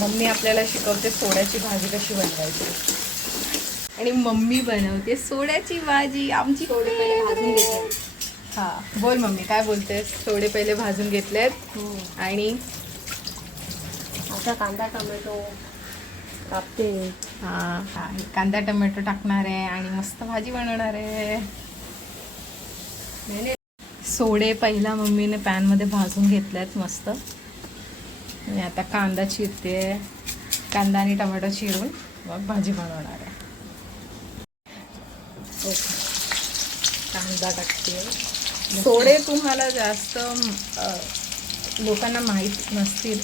Mummy आपल्याला शिकवते सोड्याची भाजी कशी बनवायची आणि मम्मी बनवते सोड्याची भाजी आमची. सोडे पहिले भाजून घेतले. हा बोल मम्मी काय बोलतेस. सोडे पहिले भाजून घेतलेत आणि आता कांदा टोमॅटो कापते. हा कांदा टोमॅटो टाकणार आहे आणि मस्त भाजी बनवणार आहे. सोडे पहिला मम्मीने पॅनमध्ये भाजून घेतलेत मस्त आणि आता कांदा चिरते. कांदा आणि टोमॅटो चिरून मग भाजी बनवणार आहे. ओके कांदा टाकते. सोडे तुम्हाला जास्त लोकांना माहीत नसतील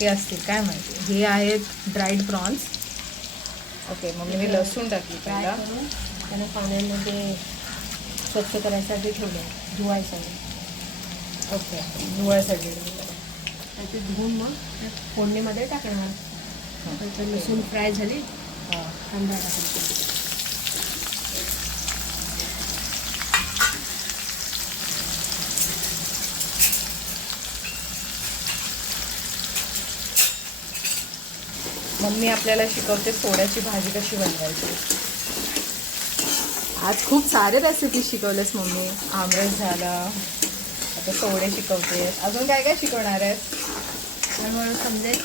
हे असतील काय माहिती. हे आहेत ड्राईड प्रॉन्स. ओके मम्मीने लसूण टाकली फ्राय पहिला. करून त्याला पाण्यामध्ये स्वच्छ करायसाठी ठेवलं धुवायसाठी. ओके धुवायसाठी आणि ते धुवून मग त्या फोडणीमध्ये टाकणार. नंतर लसूण फ्राय झाली कांदा टाकायचा. मम्मी आपल्याला शिकवते सोड्याची भाजी कशी बनवायची. आज खूप सारे रेसिपी शिकवलेस मम्मी. आमरस झालं आता सोडे शिकवते. अजून काय काय शिकवणार आहेस. हळूहळू समजेल.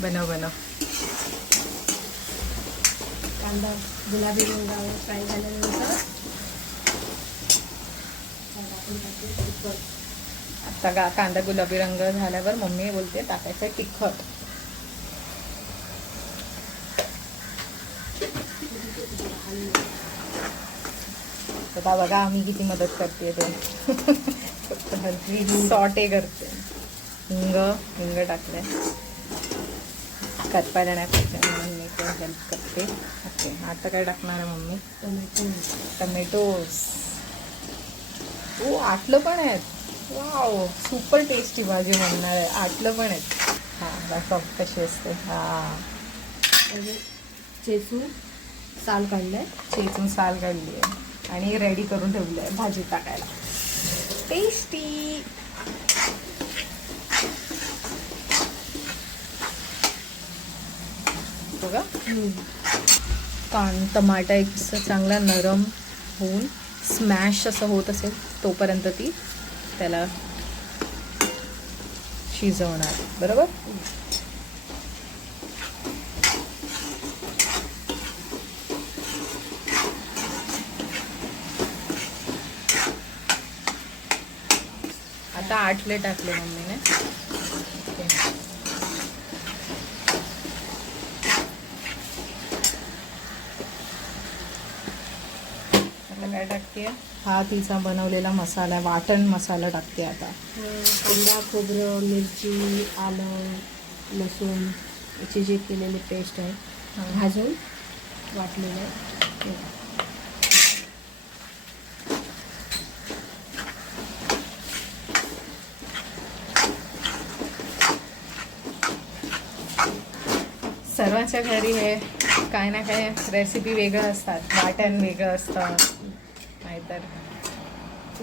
बनव बनव. कांदा गुलाबी रंगावर फ्राय झाल्यानंतर आता कांदा गुलाबी रंग झाल्यावर मम्मी बोलते टाकायचं तिखट. आता बघा आम्ही किती मदत करते ते. सॉटे करते. हिंग टाकले. करपायला नाही पाहिजे म्हणून मी ते हेल्प करते. ओके आता काय टाकणार आहे मम्मी. टमॅटोज. ओ आटलं पण आहेत. वाव सुपर टेस्टी भाजी बनणार आहे. आटलं पण आहेत. हां दाखव कशी असते. हां चेचून साल काढलाय. चेचून साल काढली आहे आणि रेडी करून ठेवलं आहे भाजी टाकायला. टेस्टी. बघा टमाटा एक चांगला नरम होऊन स्मॅश असं होत असेल तोपर्यंत ती त्याला शिजवणार. बरोबर. आता आटले टाकले मम्मीने. काय टाकते. हा तिचा बनवलेला मसाला वाटण मसाला टाकते. आता कांदा खोबरं मिरची आलं लसूण याची जी केलेली पेस्ट आहे भाजून वाटलेलं आहे. सर्वांच्या घरी हे काय ना काय रेसिपी वेगळं असतात. वाटण वेगळं असतं नाहीतर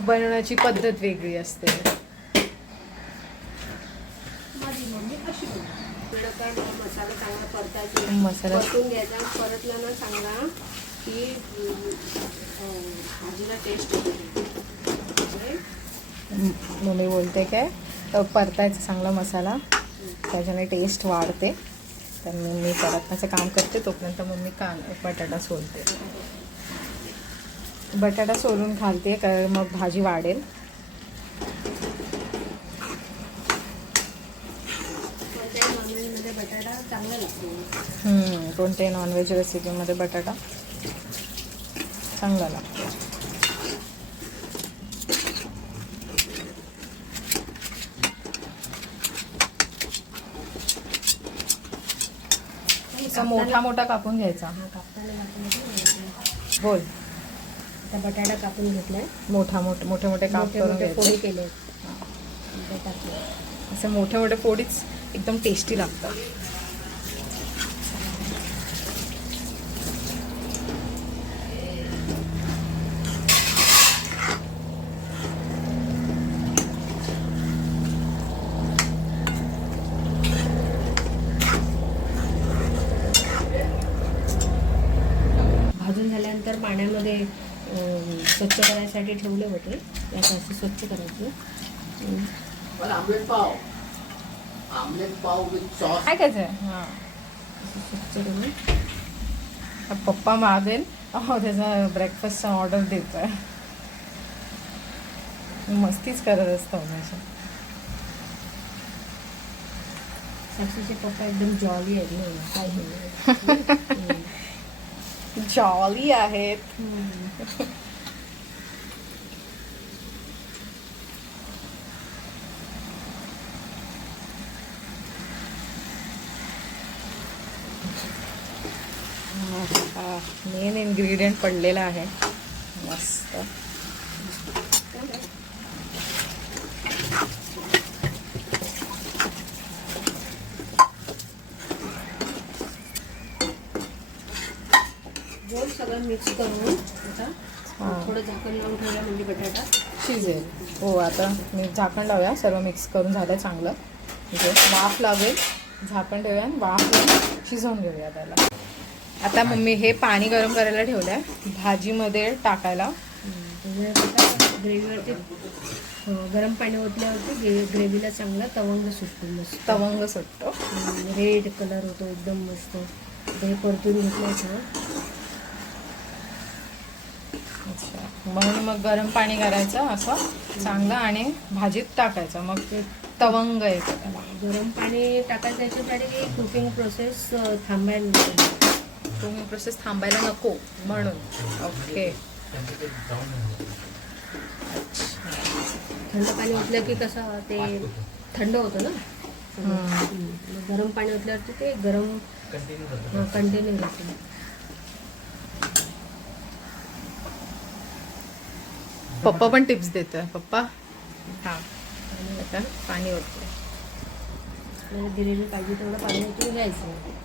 बनवण्याची पद्धत वेगळी असते. माझी मम्मी कशी मसाला चांगला परतायचा. मसाला परतून घ्यायचा. परतला ना चांगला की भाजीला टेस्ट येते. मम्मी बोलते काय परतायचा चांगला मसाला त्याच्याने टेस्ट वाढते. तर मी परतण्याचं काम करते तोपर्यंत मम्मी बटाटा सोलते. बटाटा सोलून घालते कारण मग भाजी वाढेल. नॉनव्हेजमध्ये बटाटा चांगला लागतो. कोणत्याही नॉनव्हेज रेसिपीमध्ये बटाटा चांगला लागतो. मोठा मोठा कापून घ्यायचा. बोल. आता बटाटा कापून घेतलाय. मोठे मोठे काप करून फोडी केले. असे मोठे मोठे फोडीच एकदम टेस्टी लागतात. पाण्यामध्ये स्वच्छ करायसाठी ठेवले होते. याचं असं स्वच्छ करायचं. आमलेट पाव विथ सॉस. काय करायचं हां असं स्वच्छ करून पप्पा मागेल त्याचा ब्रेकफास्टचा ऑर्डर देतो आहे. मस्तीच करत असतो माझ्या. साक्षीचे पप्पा एकदम जॉली आहेत ना, काय हे जॉली आहेत. मेन इन्ग्रेडियंट पडलेला आहे मस्त. गोल सगळं मिक्स करून आता हां थोडं झाकण लावून ठेवलं म्हणजे बटाटा शिजेल. हो आता मी झाकण लावूया. सर्व मिक्स करून झालं चांगलं. म्हणजे वाफ लागेल, झाकण ठेवूया आणि वाफ लावून शिजवून घेऊया त्याला. आता मम्मी हे पाणी गरम करायला ठेवलं आहे भाजीमध्ये टाकायला. ग्रेव्हीवरती गरम पाणी ओतल्यावरती ग्रेव्हीला चांगला तवंग सुटतो. मस्त तवंग सुटतो. रेड कलर होतो एकदम मस्त. हे परतून घेतलं छान. अच्छा म्हणून मग गरम पाणी करायचं असं चांगलं आणि भाजीत टाकायचं मग ते तवंग येतं त्याला. गरम पाणी टाकायचं याच्यासाठी की कुकिंग प्रोसेस थांबायला तुम्ही प्रोसेस थांबायला नको म्हणून. ओके थंड पाणी ओतलं की कसं ते थंड होतं ना. मग गरम पाणी ओतल्यावरती ते गरम कंटिन्यू राहतं. पप्पा पण टिप्स देतोय. पप्पा हां आता पाणी ओतलं. आपल्याला ग्रेव्ही पाहिजे तेवढं पाणी ओतून घ्यायचं.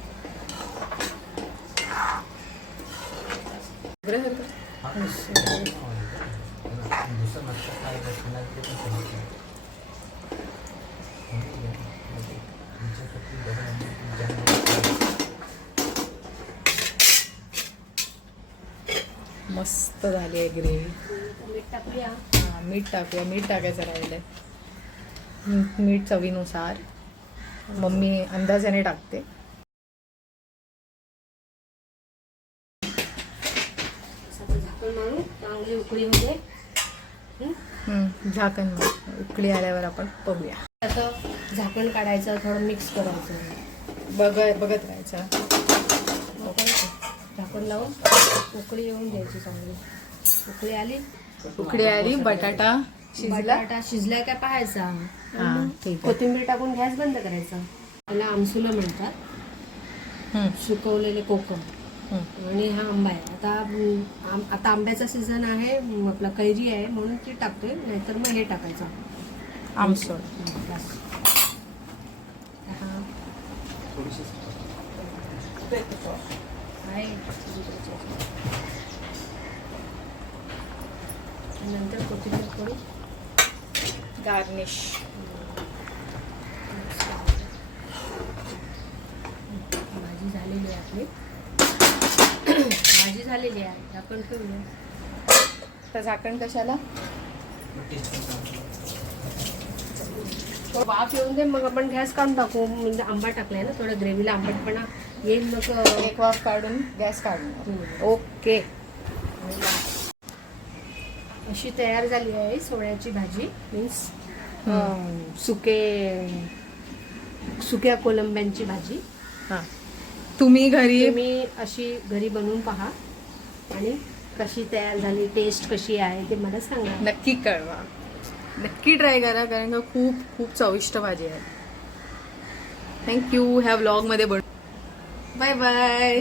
मस्त झाली आहे ग्रेव्ही. मीठ टाकूया. हां मीठ टाकूया. मीठ टाकायचं राहिलं आहे. मीठ चवीनुसार. मम्मी अंदाजाने टाकते. झाकण मारून चांगली उकळीमध्ये झाकण उकळी आल्यावर आपण बघूया. असं झाकण काढायचं, थोडं मिक्स करायचं, बघत राहायचं. झाकण लावून उकळी येऊन द्यायची चांगली. उकळी आली बटाटा शिजला. बटाटा शिजलाय काय पाहायचा. हां ठीक आहे. कोथिंबीर टाकून गॅस बंद करायचा. त्याला आमसुलं म्हणतात. सुकवलेले कोकम. आणि हा आंबा आहे. आता आंब्याचा सीझन आहे, आपला कैरी आहे म्हणून ती टाकते, नाहीतर मग हे टाकायचं आमसूल. नंतर कोथिंबीर करून गार्निश. भाजी झालेली आहे आपली. भाजी झालेली आहे. आपण ठेवूया. तर झाकण कशाला. वाफ येऊन दे, मग आपण गॅस काढून टाकू. म्हणजे आंबा टाकलाय ना, थोडं ग्रेव्हीला आंबटपणा येईल. मग एक वाफ काढून गॅस काढून. ओके अशी तयार झाली आहे सोळ्याची भाजी. मीन्स सुक्या कोलंब्यांची भाजी. हां तुम्ही घरी तुम्ही अशी घरी बनवून पहा आणि कशी तयार झाली, टेस्ट कशी आहे ते मला सांगा. नक्की कळवा. नक्की ट्राय करा कारण का खूप खूप चविष्ट भाजी आहे. थँक्यू. ह्या व्लॉगमध्ये बाय बाय.